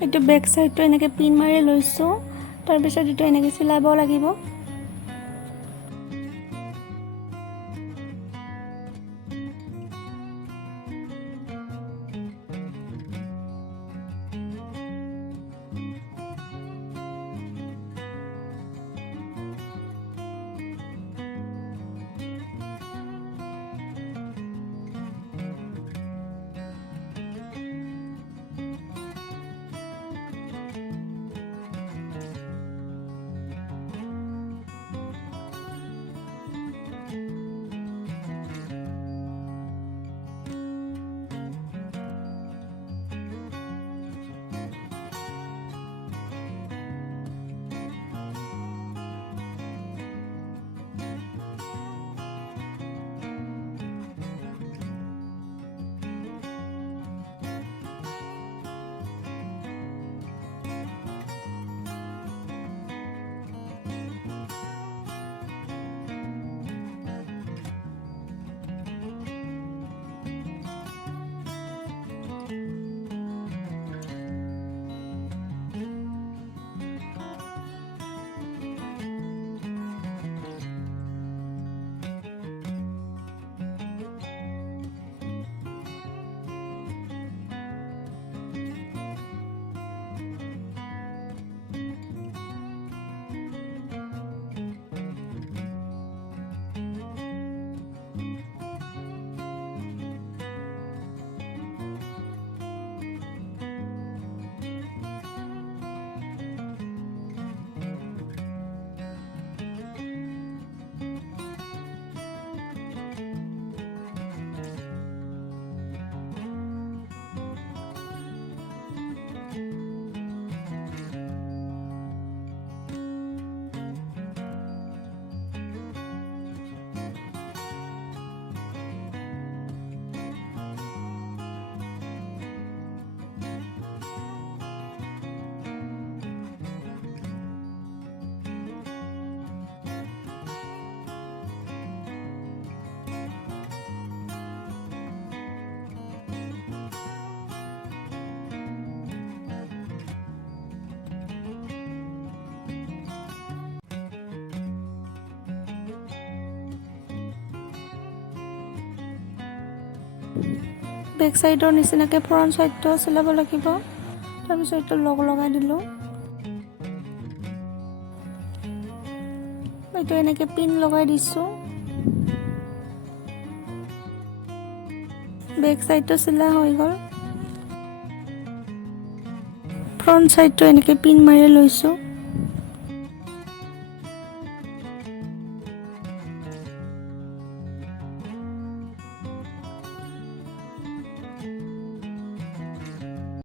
এইটো বেক সাইডটো এনেকৈ পিন মাৰি লৈছোঁ তাৰপিছত এইটো এনেকৈ চিলাব লাগিব বেক সাইডৰ নিচিনাকৈ ফ্ৰণ্ট সাইডটো চিলাব লাগিব তাৰপিছত এইটো লগাই দিলোঁ এইটো এনেকৈ পিন লগাই দিছোঁ বেক সাইডটো চিলা হৈ গ'ল ফ্ৰণ্ট সাইডটো এনেকৈ পিন মাৰি লৈছোঁ